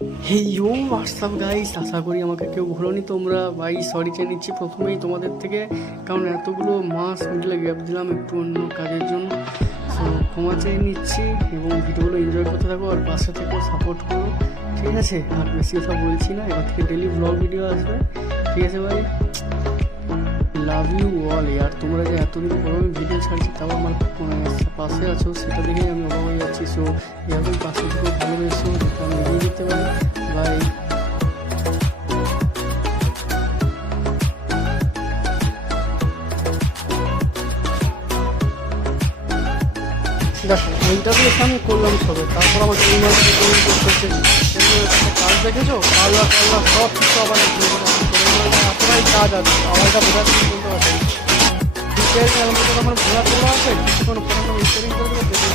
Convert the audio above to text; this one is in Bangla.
হেই ইউ হোয়াটসঅ্যাপ গাইস, আশা করি আমাকে কেউ ভুলোনি তোমরা। ভাই সরি চেয়ে নিচ্ছি প্রথমেই তোমাদের থেকে, কারণ এতগুলো মাস মিডলে গ্যাপ দিলাম একটু অন্য কাজের জন্য। সো ক্ষমা চেয়ে নিচ্ছি এবং ভিডিওগুলো এনজয় করতে থাকো আর পাশে থেকে সাপোর্ট করো, ঠিক আছে? আর বেশি কথা বলছি না, এবার থেকে ডেলি ব্লগ ভিডিও আসবে, ঠিক আছে ভাই? Love you all. আর তোমরা যে এতদিন পর আমি ভিডিও ছাড়ছি তাও আমার পাশে আছো, সেটা দেখেই আমি অবাক হয়ে যাচ্ছি। সো এরকম পাশে থেকে ভালোবেসো যেটা আমি এগিয়ে যেতে পারি। বাই। দেখো ইন্টারভিউ আমি করলাম সবে, তারপর আমাকে এই মাসে করতেছে একটা কাজ দেখেছো, পাল্লা পাল্লা সব কিছু আবার এতটাই কাজ আছে, আমারটা বোঝাতে বলতে পারছি। রিপেয়ারিং এর মধ্যে যখন ঘোরা তোলা আছে কিছুক্ষণ পরে রিপেয়ারিং করে দেবো।